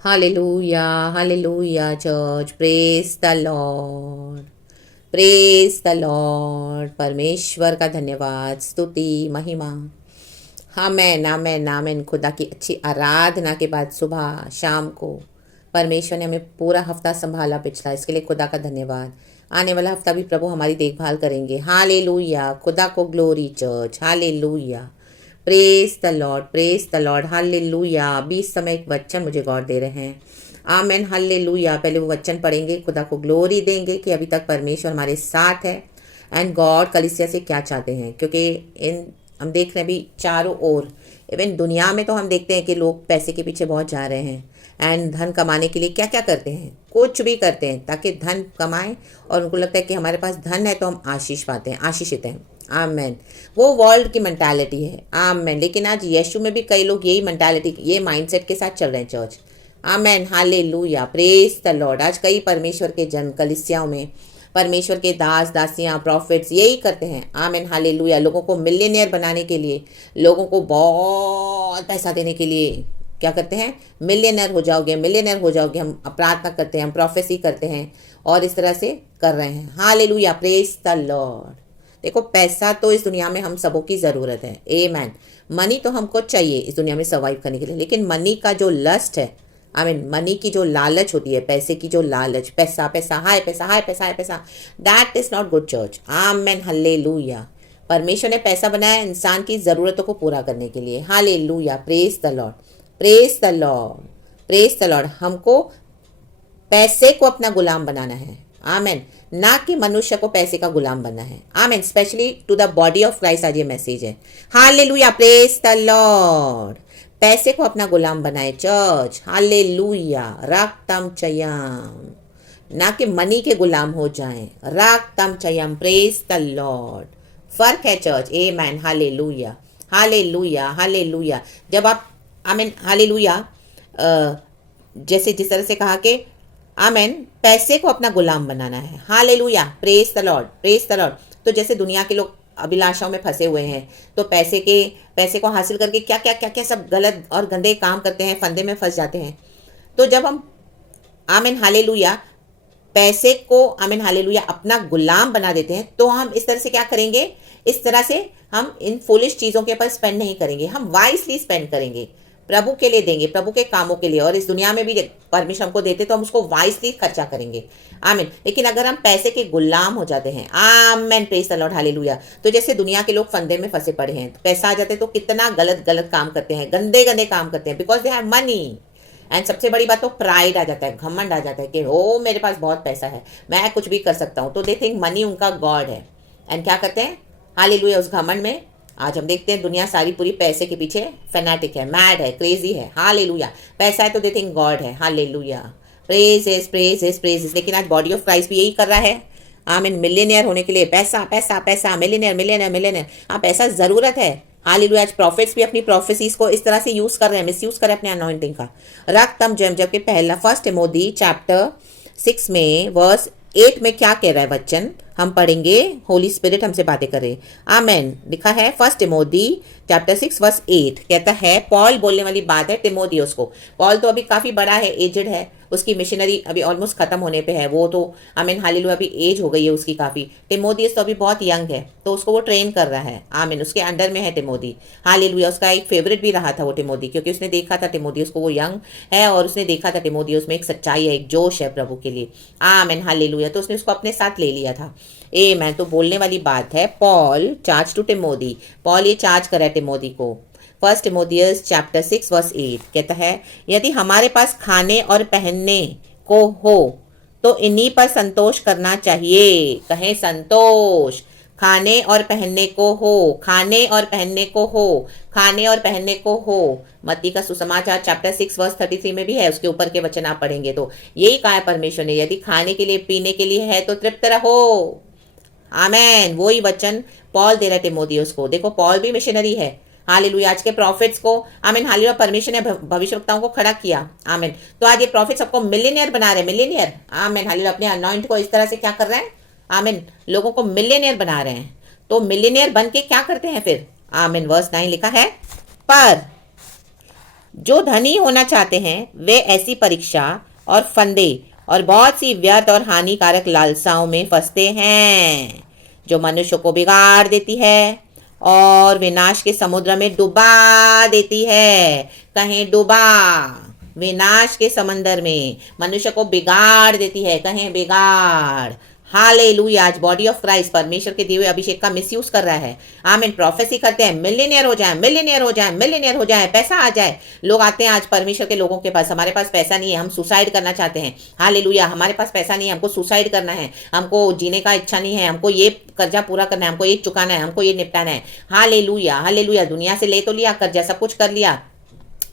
Hallelujah, hallelujah church, praise the Lord, praise the Lord. परमेश्वर का धन्यवाद, स्तुति, महिमा। आमेन, आमेन, आमेन। खुदा की अच्छी आराधना के बाद सुबह शाम को परमेश्वर ने हमें पूरा हफ्ता संभाला पिछला, इसके लिए खुदा का धन्यवाद। आने वाला हफ्ता भी प्रभु हमारी देखभाल करेंगे। हालेलुया, खुदा को glory church, hallelujah. Praise the Lord, praise the Lord, hallelujah. अभी इस समय एक वचन मुझे गॉड दे रहे हैं। आमेन, हालेलुया। पहले वो वचन पढ़ेंगे, खुदा को ग्लोरी देंगे कि अभी तक परमेश्वर हमारे साथ है एंड गॉड कलीसिया से क्या चाहते हैं, क्योंकि इन हम देख रहे हैं भी चारों ओर, इवन दुनिया में तो हम देखते हैं कि लोग पैसे के पीछे बहुत जा रहे हैं एंड धन कमाने के लिए क्या क्या करते हैं, कुछ भी करते हैं ताकि धन कमाएं, और उनको लगता है कि हमारे पास धन है तो हम आशीष पाते हैं, आशीषित हैं। आमेन। वो वर्ल्ड की मेंटालिटी है। आमेन। लेकिन आज यीशु में भी कई लोग यही मेंटालिटी, ये माइंडसेट के साथ चल रहे हैं church. Amen, hallelujah, praise the Lord. आज कई परमेश्वर के जन कलीसियाओं में परमेश्वर के दास दासियां प्रॉफिट्स यही करते हैं। आमेन, हालेलुया। लोगों को मिलियनियर बनाने के लिए, लोगों को बहुत पैसा देने के लिए क्या करते हैं, मिलियनर हो जाओगे, मिलियनर हो जाओगे। हम प्रार्थना करते हैं, हम प्रोफेसी करते हैं और इस तरह से कर रहे हैं। Hallelujah, praise the Lord. देखो, पैसा तो इस दुनिया में हम सबों की ज़रूरत है। आमेन। मनी तो हमको चाहिए इस दुनिया में सर्वाइव करने के लिए, लेकिन मनी का जो लस्ट है, आई मीन मनी की जो लालच होती है, पैसे की जो लालच, पैसा पैसा, हाय पैसा, हाय पैसा, हाय पैसा, that is not good church. Amen, hallelujah. परमेश्वर ने पैसा बनाया इंसान की ज़रूरतों को पूरा करने के लिए। Hallelujah, praise the Lord, praise the Lord, praise the Lord. हमको पैसे को अपना गुलाम बनाना है। आमेन। ना कि मनुष्य को पैसे का गुलाम बनना है। Amen. Specially to the body of Christ आज ये मैसेज है। Hallelujah, praise the Lord. पैसे को अपना गुलाम बनाए चर्च। हालेलुया, राक्तम चयम, ना कि मनी के गुलाम हो जाएं। राक्तम चयम, प्रेज द लॉर्ड। फर्क है चर्च। आमेन, हालेलुया, हालेलुया, हालेलुया। जब आप, आमेन, हालेलुया, जैसे जिस तरह से कहा कि आमेन, पैसे को अपना गुलाम बनाना है। Hallelujah, praise the Lord, praise the Lord. तो जैसे दुनिया के लोग अभिलाषाओं में फंसे हुए हैं, तो पैसे को हासिल करके क्या क्या क्या क्या सब गलत और गंदे काम करते हैं, फंदे में फंस जाते हैं। तो जब हम, आमीन, हालेलुया, पैसे को, आमीन, हालेलुया, अपना गुलाम बना देते हैं, तो हम इस तरह से क्या करेंगे, इस तरह से हम इन फुलिश चीज़ों के ऊपर स्पेंड नहीं करेंगे, हम वाइसली स्पेंड करेंगे, प्रभु के लिए देंगे, प्रभु के कामों के लिए। और इस दुनिया में भी परमिशन हमको देते तो हम उसको वाइसली खर्चा करेंगे। आमीन। लेकिन अगर हम पैसे के गुलाम हो जाते हैं, आमेन, प्रेज द लॉर्ड, हालेलुया, तो जैसे दुनिया के लोग फंदे में फंसे पड़े हैं, तो पैसा आ जाते तो कितना गलत गलत काम करते हैं, गंदे गंदे काम करते हैं, because they have money. And सबसे बड़ी बात तो प्राइड आ जाता है, घमंड आ जाता है कि ओ मेरे पास बहुत पैसा है, मैं कुछ भी कर सकता हूँ। तो दे थिंक मनी उनका गॉड है। एंड क्या करते हैं, हालेलुया, उस घमंड में आज हम देखते हैं दुनिया सारी पूरी पैसे के पीछे फैनाटिक है, मैड है, क्रेजी है। हालेलुया, पैसा है तो दे थिंक गॉड है। Hallelujah, praise is, praise is, praise is. लेकिन आज बॉडी ऑफ क्राइस्ट भी यही कर रहा है। आमीन। मिलियनियर होने के लिए पैसा पैसा पैसा, मिलियनियर मिलियनियर मिलियनियर। हाँ, पैसा ज़रूरत है। हालेलुया। आज प्रॉफिट्स भी अपनी प्रोफेसीज को इस तरह से यूज़ कर रहे हैं, मिस यूज़ कर रहे हैं अपने अनॉइंटिंग का। रक्तम जम, जबकि पहला फर्स्ट टिमोथी चैप्टर 6 में वर्स 8 में क्या कह रहा है वचन, हम पढ़ेंगे, होली स्पिरिट हमसे बातें करे। आमेन। लिखा है फर्स्ट टिमोथी चैप्टर 6 वर्स 8, कहता है, पॉल बोलने वाली बात है तिमोथियुस को। पॉल तो अभी काफ़ी बड़ा है, एजड है, उसकी मिशनरी अभी ऑलमोस्ट खत्म होने पे है, वो तो आमीन, हालेलुया, अभी एज हो गई है उसकी काफ़ी। तिमोथियुस तो अभी बहुत यंग है, तो उसको वो ट्रेन कर रहा है। आमीन, उसके अंडर में है तिमोथी। हालेलुया, उसका एक फेवरेट भी रहा था वो तिमोथी, क्योंकि उसने देखा था तिमोथियुस को, वो यंग है और उसने देखा था तिमोथियुस में एक सच्चाई है, एक जोश है प्रभु के लिए। आमीन, हालेलुया, तो उसने उसको अपने साथ ले लिया था। मैं तो बोलने वाली बात है, Paul charge to Timothy, Paul ये चार्ज करा है टिमोथी को। फर्स्ट टिमोथियस चैप्टर 6 वर्स 8 कहता है, यदि हमारे पास खाने और पहनने को हो तो इन्हीं पर संतोष करना चाहिए। कहें संतोष। खाने और पहनने को हो, खाने और पहनने को हो, खाने और पहनने को हो। मत्ती का सुसमाचार चैप्टर 6 वर्स 33 में भी है, उसके ऊपर के वचन आप पढ़ेंगे तो यही कहा है परमेश्वर ने, यदि खाने के लिए पीने के लिए है तो तृप्त रहो। आमेन। वही वचन पॉल दे रहे तिमोथियुस को। देखो, पॉल भी मिशनरी है। हालेलुया। आज के प्रॉफिट्स को, आमीन, हालेलुया, परमेश्वर ने भविष्यवक्ताओं को खड़ा किया। आमीन। तो आज ये प्रॉफिट सबको मिलियनियर बना रहे हैं, मिलियनियर। आमीन, हालेलुया, अपने अनॉइंट को इस तरह से क्या कर रहे हैं, आमीन, लोगों को मिलियनियर बना रहे हैं। तो मिलियनियर बन के क्या करते हैं फिर, आमीन, वर्स 9 लिखा है, पर जो धनी होना चाहते हैं वे ऐसी परीक्षा और फंदे और बहुत सी व्यर्थ और हानिकारक लालसाओं में फंसते हैं जो मनुष्य को बिगाड़ देती है और विनाश के समुद्र में डुबा देती है। कहीं डुबा, विनाश के समंदर में मनुष्य को बिगाड़ देती है, कहें बिगाड़। हालेलुया। आज बॉडी ऑफ क्राइस्ट परमेश्वर के दिए हुए अभिषेक का मिसयूज कर रहा है। आमीन। प्रोफेसी करते हैं मिलियनेयर हो जाए, मिलियनेयर हो जाए, मिलियनेयर हो जाए, पैसा आ जाए। लोग आते हैं आज परमेश्वर के लोगों के पास, हमारे पास पैसा नहीं है, हम सुसाइड करना चाहते हैं। हालेलुया। हमारे पास पैसा नहीं है, हमको सुसाइड करना है, हमको जीने का इच्छा नहीं है, हमको ये कर्जा पूरा करना है, हमको ये चुकाना है, हमको ये निपटाना है। Hallelujah, hallelujah. दुनिया से ले तो लिया कर्जा, सब कुछ कर लिया,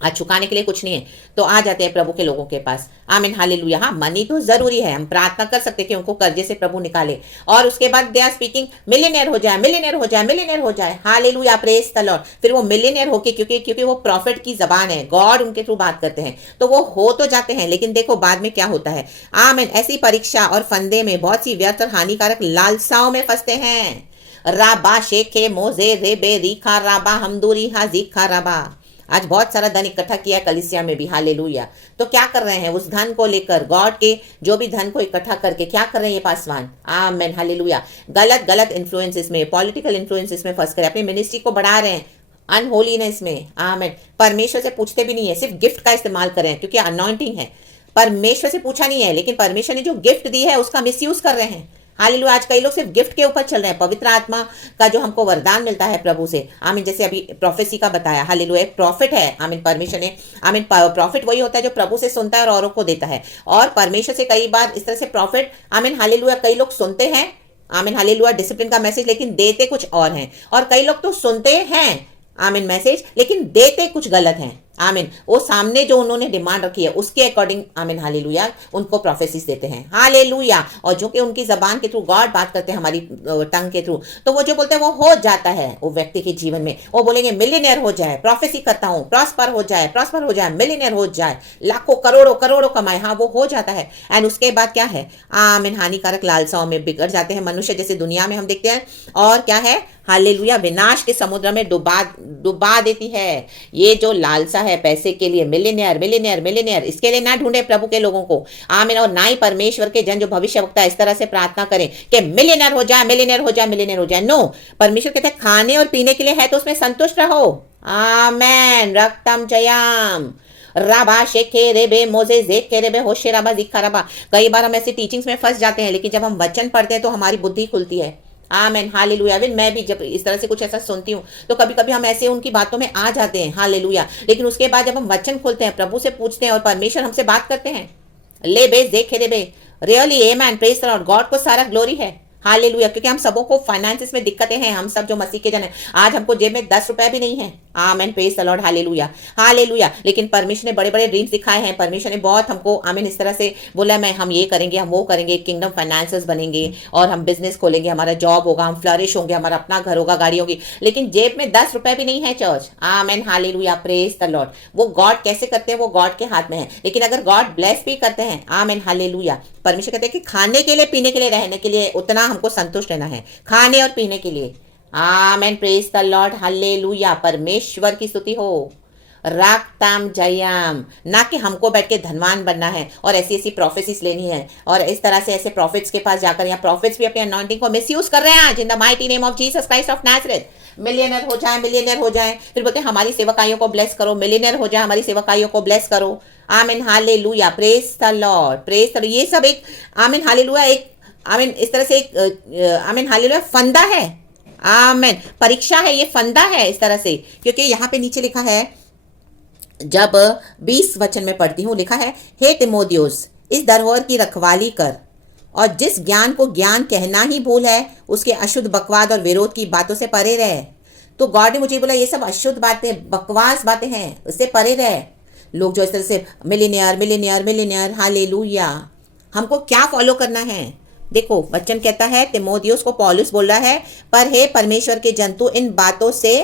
आज चुकाने के लिए कुछ नहीं है, तो आ जाते हैं प्रभु के लोगों के पास। आमीन। हालेलुया। हाँ, मनी तो जरूरी है, हम प्रार्थना कर सकते हैं कि उनको कर्जे से प्रभु निकाले। और उसके बाद दे आर स्पीकिंग मिलियनेयर हो जाए, मिलियनेयर हो जाए, मिलियनेयर हो जाए। हालेलुया। Praise the Lord. फिर वो मिलियनेयर होके, क्योंकि वो प्रॉफिट की जबान है, गॉड उनके थ्रू बात करते हैं, तो वो हो तो जाते हैं, लेकिन देखो बाद में क्या होता है। आमीन। ऐसी परीक्षा और फंदे में बहुत सी व्यर्थ और हानिकारक लालसाओं में फंसते हैं। राबा शेखे मोजे रेबे रीखा राबा हमदूरी हा जीखा राबा। आज बहुत सारा धन इकट्ठा किया कलिसिया में भी। हालेलुया। तो क्या कर रहे हैं उस धन को लेकर, गॉड के जो भी धन को इकट्ठा करके क्या कर रहे हैं ये पासवान। आमेन। हालेलुया। गलत गलत इन्फ्लुएंसेस में, पॉलिटिकल इन्फ्लुएंसेस में फंस कर अपनी मिनिस्ट्री को बढ़ा रहे हैं, अनहोलीनेस में। आमेन। परमेश्वर से पूछते भी नहीं है, सिर्फ गिफ्ट का इस्तेमाल कर रहे हैं क्योंकि अनॉइंटिंग है। परमेश्वर से पूछा नहीं है, लेकिन परमेश्वर ने जो गिफ्ट दी है उसका मिसयूज कर रहे हैं। हालेलुया। आज कई लोग सिर्फ गिफ्ट के ऊपर चल रहे हैं। पवित्र आत्मा का जो हमको वरदान मिलता है प्रभु से, आमीन, जैसे अभी प्रोफेसी का बताया। हालेलुया। एक प्रॉफिट है, आमीन, परमेश्वर ने, आमीन, प्रॉफिट वही होता है जो प्रभु से सुनता है और औरों को देता है। और परमेश्वर से कई बार इस तरह से प्रॉफिट, आमीन, हालेलुया, कई लोग सुनते हैं, आमीन, हालेलुया, डिसिप्लिन का मैसेज, लेकिन देते कुछ और हैं। और कई लोग तो सुनते हैं, आमीन, मैसेज, लेकिन देते कुछ गलत हैं। आमीन। वो सामने जो उन्होंने डिमांड रखी है उसके अकॉर्डिंग, आमीन, हालेलुया, उनको प्रोफेसीज देते हैं। हालेलुया। और जो कि उनकी जबान के थ्रू गॉड बात करते हैं, हमारी टंग के थ्रू, तो वो जो बोलते हैं वो हो जाता है वो व्यक्ति के जीवन में। वो बोलेंगे मिलियनेयर हो जाए, प्रोफेसी करता हूँ, प्रॉस्पर हो जाए, प्रॉस्पर हो जाए, मिलियनेयर हो जाए, लाखों करोड़ों करोड़ों कमाए। हाँ, वो हो जाता है। एंड उसके बाद क्या है, आमीन, हानिकारक लालसाओं में बिगड़ जाते हैं मनुष्य, जैसे दुनिया में हम देखते हैं। और क्या है, हालेलुया, विनाश के समुद्र में डुबा देती है। ये जो लालसा है पैसे के लिए, मिलियनेयर मिलियनेयर मिलियनेयर, इसके लिए ना ढूंढे प्रभु के लोगों को। आमीन। और ना ही परमेश्वर के जन जो भविष्यवक्ता इस तरह से प्रार्थना करें कि मिलियनेयर हो जाए, मिलियनेयर हो जाए, मिलियनेयर हो जाए। नो, परमेश्वर कहते हैं खाने और पीने के लिए है तो उसमें संतुष्ट रहो। आमेन। रक्तम जयाम राबा शेखे रेबे मोजे जेक के रेबे होशे राबा जिक्का राबा। कई बार हम ऐसी टीचिंग्स में फंस जाते हैं, लेकिन जब हम वचन पढ़ते हैं तो हमारी बुद्धि खुलती है। आमेन। हालेलुया। मैं भी जब इस तरह से कुछ ऐसा सुनती हूँ तो कभी कभी हम ऐसे उनकी बातों में आ जाते हैं। हालेलुया। लेकिन उसके बाद जब हम वचन खोलते हैं, प्रभु से पूछते हैं और परमेश्वर हमसे बात करते हैं, ले बे देखे रे बे, really amen, praise the Lord, God को सारा ग्लोरी है। हालेलुया। क्योंकि हम सबों को फाइनेंसिस में दिक्कतें हैं, हम सब जो मसीह के जन हैं। आज हमको जेब में 10 रुपए भी नहीं है। Amen, praise the Lord. Hallelujah, hallelujah. लेकिन परमेश्वर ने बड़े बड़े ड्रीम्स दिखाए हैं। परमेश्वर ने बहुत हमको, आमीन, इस तरह से बोला, मैं हम ये करेंगे, हम वो करेंगे, किंगडम फाइनेंसर्स बनेंगे और हम बिजनेस खोलेंगे, हमारा जॉब होगा, हम फ्लरिश होंगे, हमारा अपना घर होगा, गाड़ी होगी। लेकिन जेब में 10 रुपए भी नहीं है church. Amen, hallelujah, praise the Lord. वो गॉड कैसे करते हैं, वो गॉड के हाथ में है। लेकिन अगर गॉड ब्लेस भी करते हैं, आमेन, हालेलुया, परमेश्वर कहते हैं कि खाने के लिए, पीने के लिए, रहने के लिए उतना हमको संतुष्ट रहना है, खाने और पीने के लिए। आमेन, प्रेज द लॉर्ड, हालेलुया, परमेश्वर की स्तुति हो। राक्ताम जयाम, ना कि हमको बैठ के धनवान बनना है और ऐसी ऐसी प्रोफेसीज लेनी है और इस तरह से ऐसे प्रॉफिट्स के पास जाकर, यहाँ प्रॉफिट्स भी अपने अनॉइंटिंग को मिसयूज कर रहे हैं आज इन the mighty name of Jesus Christ of Nazareth. Millionaire हो जाए, मिलियनर हो जाए, फिर बोलते हैं हमारी सेवकाइयों को ब्लेस करो, मिलियनर हो जाए, हमारी सेवकाइयों को ब्लेस करो। आमीन, hallelujah, praise the Lord, praise the Lord. ये सब एक, आमीन, हालेलुया, एक, आमीन, इस तरह से एक, आमीन, हालेलुया, फंदा है। आमीन, परीक्षा है, ये फंदा है इस तरह से। क्योंकि यहाँ पे नीचे लिखा है, जब 20 वचन में पढ़ती हूँ, लिखा है, हे तिमोथियुस, इस धरोहर की रखवाली कर और जिस ज्ञान को ज्ञान कहना ही भूल है, उसके अशुद्ध, बकवाद और विरोध की बातों से परे रहे। तो गॉड ने मुझे बोला ये सब अशुद्ध बातें, बकवास बातें हैं, उससे परे रहे। लोग जो इस तरह से मिलियनेयर मिलियनेयर मिलियनेयर, हालेलुया, हमको क्या फॉलो करना है? देखो वचन कहता है, तिमोथियुस को पौलुस बोल रहा है, पर हे परमेश्वर के जंतु, इन बातों से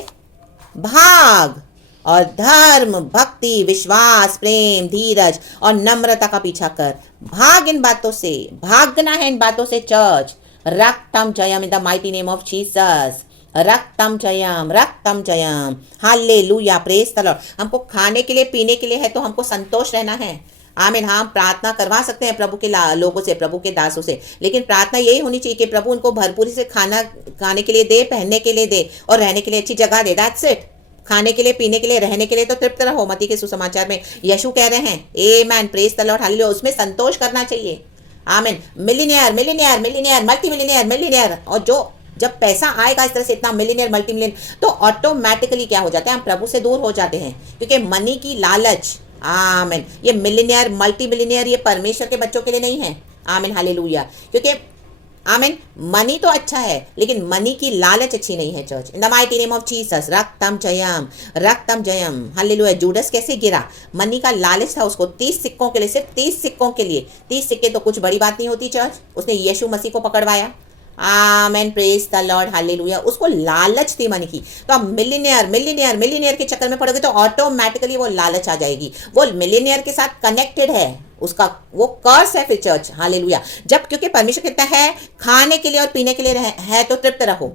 भाग और धर्म, भक्ति, विश्वास, प्रेम, धीरज और नम्रता का पीछा कर। भाग इन बातों से, भागना है इन बातों से चर्च। रक्तम जयम in the mighty name of Jesus. रक्तम जयम। Hallelujah, praise the Lord. हमको खाने के लिए पीने के लिए है तो हमको संतोष रहना है। आमीन। हम प्रार्थना करवा सकते हैं प्रभु के लोगों से, प्रभु के दासों से, लेकिन प्रार्थना यही होनी चाहिए कि प्रभु उनको भरपूरी से खाना खाने के लिए दे, पहनने के लिए दे और रहने के लिए अच्छी जगह दे। That's it. खाने के लिए, पीने के लिए, रहने के लिए तो तृप्त रहो। मत्ती के सुसमाचार में यीशु कह रहे हैं, आमेन, प्रेज द लॉर्ड, हालेलुया, उसमें संतोष करना चाहिए। आमीन। Millionaire, millionaire, millionaire, multi millionaire, millionaire, और जो जब पैसा आएगा इस तरह से, इतना मिलियनेयर, मल्टी मिलियन, तो ऑटोमेटिकली क्या हो जाता है, हम प्रभु से दूर हो जाते हैं, क्योंकि मनी की लालच, आमीन, ये मिलियनेयर, मल्टी मिलियनेयर, ये परमेश्वर के बच्चों के लिए नहीं है। आमीन, हालेलुया। क्योंकि आमीन, मनी तो अच्छा है लेकिन मनी की लालच अच्छी नहीं है church. In the mighty name of Jesus, रक्तम जयम, रक्तम जयम, हालेलुया। जूडस कैसे गिरा? मनी का लालच था उसको, 30 सिक्कों के लिए, सिर्फ 30 सिक्कों के लिए। 30 सिक्के तो कुछ बड़ी बात नहीं होती चर्च। उसने यीशु मसीह को पकड़वाया। आमेन, प्रेज द लॉर्ड, हालेलुया। उसको लालच थी मनी की। तो अब मिलियनेयर, मिलियनेयर, मिलियनेयर के चक्कर में पड़ोगे तो ऑटोमेटिकली वो लालच आ जाएगी। वो मिलियनेयर के साथ कनेक्टेड है, उसका वो कर्स है फिर चर्च। हालेलुया। जब, क्योंकि परमेश्वर कहता है खाने के लिए और पीने के लिए है तो तृप्त रहो।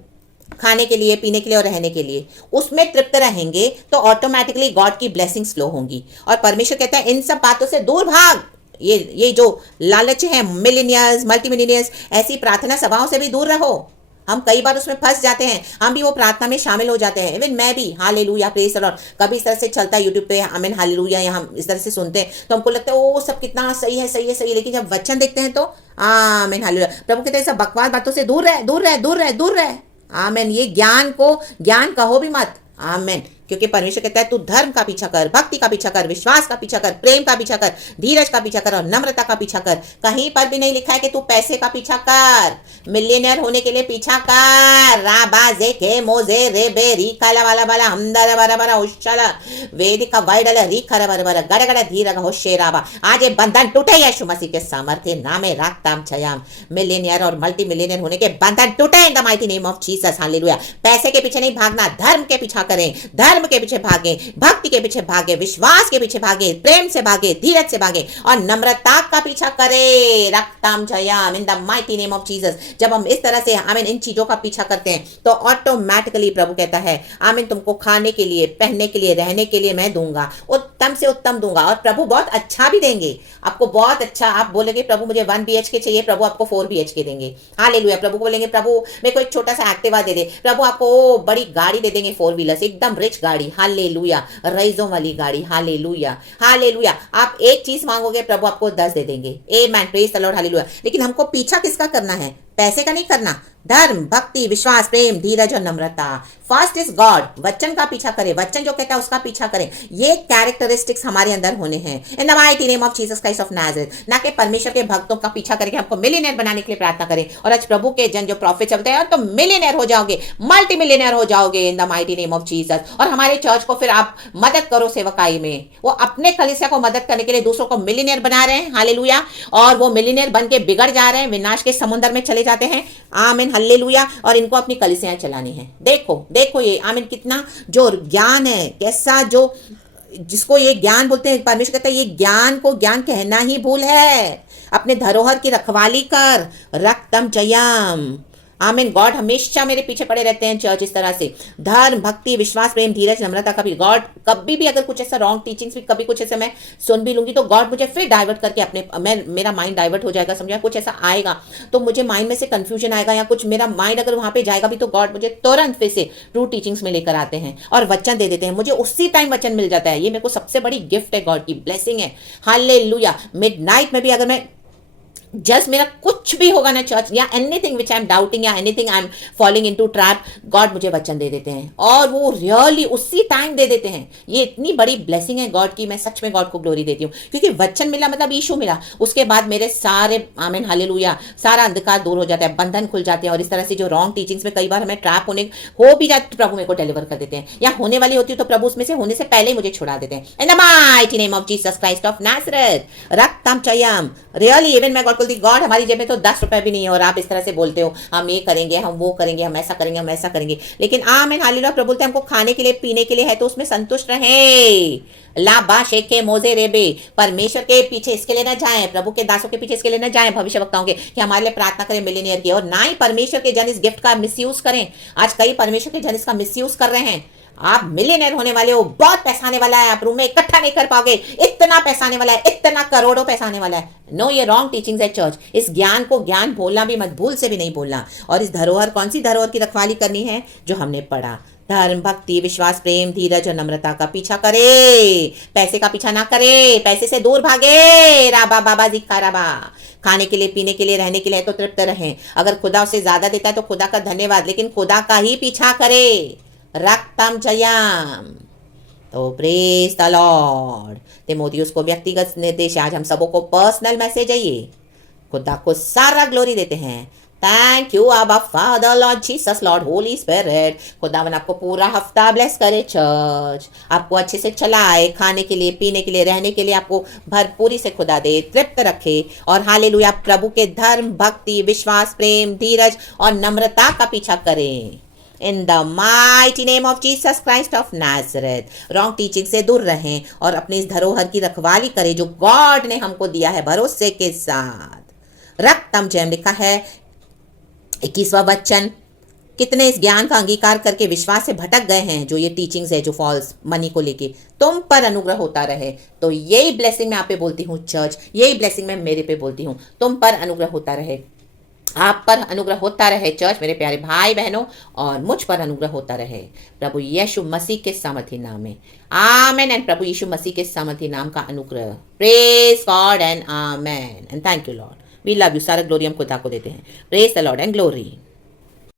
खाने के लिए, पीने के लिए और रहने के लिए, उसमें तृप्त रहेंगे तो ऑटोमेटिकली गॉड की ब्लेसिंग्स फ्लो होंगी। और परमेश्वर कहता है इन सब बातों से दूर भाग। ये जो लालच है, मिलियनियर्स, मल्टी मिलियनियर्स, ऐसी प्रार्थना सभाओं से भी दूर रहो। हम कई बार उसमें फंस जाते हैं, हम भी वो प्रार्थना में शामिल हो जाते हैं। इवन मैं भी, हालेलुया, प्रेज द लॉर्ड, कभी इस तरह से चलता है यूट्यूब पे, आमीन, हालेलुया, या हम इस तरह से सुनते हैं तो हमको लगता है ओ सब कितना सही है, सही है, सही है, लेकिन जब वचन देखते हैं तो आमीन, हालेलुया, प्रभु कहते हैं सब बकवास बातों से दूर रहे, दूर रहे, दूर रहे, दूर रहे। आमीन। ये ज्ञान को ज्ञान कहो भी मत। आमीन। क्योंकि परमेश्वर कहता है तू धर्म का पीछा कर, भक्ति का पीछा कर, विश्वास का पीछा कर, प्रेम का पीछा कर, धीरज का पीछा कर और नम्रता का पीछा कर। कहीं पर भी नहीं लिखा है कि तू पैसे का पीछा कर, मिलियनेयर होने के लिए पीछा कर। राबाजे के मोजे रे बे री काला वाला बाला हमदर बरा बरा उशाला वेदिका वाइडल री खरा बरा बरा गड़गड़ा धीरा होशे राबा। आज ये बंधन टूटे यीशु मसीह के सामर्थ्य नामे राक्ताम छयाम। मिलियनेयर और मल्टी मिलियनेयर होने के बंधन टूटे इन the mighty name of Jesus, hallelujah. पैसे के पीछे नहीं भागना, धर्म के पीछा करें, धर्म के पीछे भागे, भक्ति के पीछे भागे, विश्वास के पीछे भागे, प्रेम से भागे, धीरज से भागे और नम्रता का पीछा करे। रक्तम जयम, in the mighty name of Jesus. जब हम इस तरह से आमीन इन चीजों का पीछा करते हैं तो ऑटोमेटिकली प्रभु कहता है आमीन तुमको खाने के लिए, पहनने के लिए, रहने के लिए मैं दूंगा, उत्तम से उत्तम दूंगा। और प्रभु बहुत अच्छा भी देंगे आपको, बहुत अच्छा। आप बोलेंगे प्रभु मुझे 1 BHK चाहिए, प्रभु आपको 4 BHK देंगे। हालेलुया। प्रभु को बोलेंगे प्रभु मेरे को एक छोटा सा एक्टिवा दे दे, प्रभु आपको बड़ी गाड़ी दे देंगे, 4 व्हीलर, एकदम रिच गाड़ी, हालेलुया, रईसों वाली गाड़ी, हालेलुया, हालेलुया। आप एक चीज मांगोगे प्रभु आपको 10 दे देंगे। आमेन, प्रेज द लॉर्ड, हालेलुया। लेकिन हमको पीछा किसका करना है? पैसे का नहीं करना, धर्म, भक्ति, विश्वास, प्रेम, धीरज और नम्रता। First is God. वचन का पीछा करें, वचन जो कहता है उसका पीछा करें। ये कैरेक्टरिस्टिक्स हमारे अंदर होने हैं in the mighty name of Jesus Christ of Nazareth. ना कि परमेश्वर के भक्तों का पीछा करके हमको मिलियनेयर बनाने के लिए प्रार्थना करें। और आज प्रभु के जन जो प्रॉफिट चलते हैं तो मिलियनेयर हो जाओगे, मल्टी मिलियनेयर हो जाओगे इन the mighty name of Jesus. और हमारे चर्च को फिर आप मदद करो सेवकाई में। वो अपने कलीसिया को मदद करने के लिए दूसरों को मिलियनेयर बना रहे हैं, हालेलुया। और वो मिलियनेयर बन के बिगड़ जा रहे हैं, विनाश के समुद्र में चले जाते हैं। आमीन, हालेलुया। और इनको अपनी कलीसियां चलानी है। देखो देखो ये आमीन कितना जो ज्ञान है, कैसा जो जिसको ये ज्ञान बोलते हैं, परमेश्वर कहता है ये ज्ञान को ज्ञान कहना ही भूल है। अपने धरोहर की रखवाली कर, रक्तम जयम। आमीन। गॉड हमेशा मेरे पीछे पड़े रहते हैं चर्च इस तरह से। धर्म, भक्ति, विश्वास, प्रेम, धीरज, नम्रता का भी गॉड कभी भी अगर कुछ ऐसा रॉन्ग टीचिंग्स भी कभी कुछ ऐसा मैं सुन भी लूंगी तो गॉड मुझे फिर डाइवर्ट करके मेरा माइंड डाइवर्ट हो जाएगा, समझा। कुछ ऐसा आएगा तो मुझे माइंड में से कंफ्यूजन आएगा या कुछ मेरा माइंड अगर वहां पे जाएगा भी तो गॉड मुझे तुरंत फिर से ट्रू टीचिंग्स में लेकर आते हैं और वचन दे देते हैं। मुझे उसी टाइम वचन मिल जाता है। ये मेरे को सबसे बड़ी गिफ्ट है, गॉड की ब्लेसिंग है। हालेलुया। मिडनाइट में भी अगर मैं जस्ट मेरा कुछ भी होगा ना चर्च या anything which I am doubting या anything I am following into trap, God मुझे वचन दे देते हैं और वो रियली उसी टाइम दे देते हैं। ये इतनी बड़ी ब्लेसिंग है गॉड की। मैं सच में गॉड को ग्लोरी देती हूँ क्योंकि वचन मिला मतलब यीशु मिला। उसके बाद मेरे सारे आमीन हालेलुया सारा अंधकार दूर हो जाता है, बंधन खुल जाते हैं और इस तरह से जो रॉन्ग टीचिंग्स में कई बार हमें ट्रैप हो भी जाते तो प्रभु मेरे को डिलीवर कर देते हैं या होने वाली होती है तो प्रभु उसमें से होने से पहले ही मुझे छुड़ा देते हैं। In the mighty name of Jesus Christ of Nazareth, रक्तम चयम। रियली इवन मैं गॉड कुल दी गॉड हमारी जेब में तो 10 रुपए भी नहीं है और आप इस तरह से बोलते हो हम ये करेंगे, हम वो करेंगे, हम ऐसा करेंगे, हम ऐसा करेंगे। लेकिन आमीन हालेलुया, प्रभु बोलते हैं हमको खाने के लिए पीने के लिए है तो उसमें संतुष्ट रहे। लाबा शेखे मोजे रेबे, परमेश्वर के पीछे इसके लिए न जाएं, प्रभु के दासों के पीछे इसके लिए न जाएं, भविष्य वक्ताओं के, कि हमारे लिए प्रार्थना करें मिलीनियर की, और ना ही परमेश्वर के जन इस गिफ्ट का मिसयूज करें। आज कई परमेश्वर के जन इसका मिसयूज कर रहे हैं। आप मिलियनर होने वाले हो, बहुत पैसा आने वाला है, आप रूम में इकट्ठा नहीं कर पाओगे, इतना पैसा आने वाला है, इतना करोड़ों पैसा आने वाला है। नो, ये रॉन्ग टीचिंग्स है चर्च। इस ज्ञान को ज्ञान बोलना भी मत, भूल से भी नहीं बोलना। और इस धरोहर, कौन सी धरोहर की रखवाली करनी है? जो हमने पढ़ा, धर्म, भक्ति, विश्वास, प्रेम, धीरज और नम्रता का पीछा करे, पैसे का पीछा ना करे, पैसे से दूर भागे। राबा बाबा जिक्का राबा, खाने के लिए, पीने के लिए, रहने के लिए तो तृप्त रहें। अगर खुदा उसे ज्यादा देता है तो खुदा का धन्यवाद, लेकिन खुदा का ही पीछा करे। रक्तम जयाम। तो प्रेज द लॉर्ड। तिमोथियुस को व्यक्तिगत निर्देश, आज हम सबों को पर्सनल मैसेज है ये। खुदा को सारा ग्लोरी देते हैं। थैंक यू आबा father, Lord Jesus, Lord Holi spirit. खुदावन आपको पूरा हफ्ता ब्लेस करे चर्च, आपको अच्छे से चलाए, खाने के लिए, पीने के लिए, रहने के लिए आपको भरपूरी से खुदा दे, तृप्त रखे। और हालेलुया, प्रभु के धर्म, भक्ति, विश्वास, प्रेम, धीरज और नम्रता का पीछा करें। इन the mighty name of Jesus Christ of Nazareth. Wrong teaching से दूर रहें और अपने इस धरोहर की रखवाली करें जो गॉड ने हमको दिया है भरोसे के साथ। रक्तम जयम लिखा है 21वां वचन। कितने इस ज्ञान का अंगीकार करके विश्वास से भटक गए हैं, जो ये टीचिंग्स है, जो फॉल्स मनी को लेके। तुम पर अनुग्रह होता रहे। तो यही ब्लेसिंग मैं आप पे बोलती हूँ चर्च, यही ब्लेसिंग मैं मेरे पे बोलती हूँ। तुम पर अनुग्रह होता रहे, आप पर अनुग्रह होता रहे चर्च, मेरे प्यारे भाई बहनों, और मुझ पर अनुग्रह होता रहे प्रभु यीशु मसीह के सामर्थी नाम में। आमेन। एंड प्रभु यीशु मसीह के सामर्थी नाम का अनुग्रह। Praise God and amen and thank you Lord. We love you. सारा ग्लोरी हम खुदा को देते हैं। Praise the Lord and glory.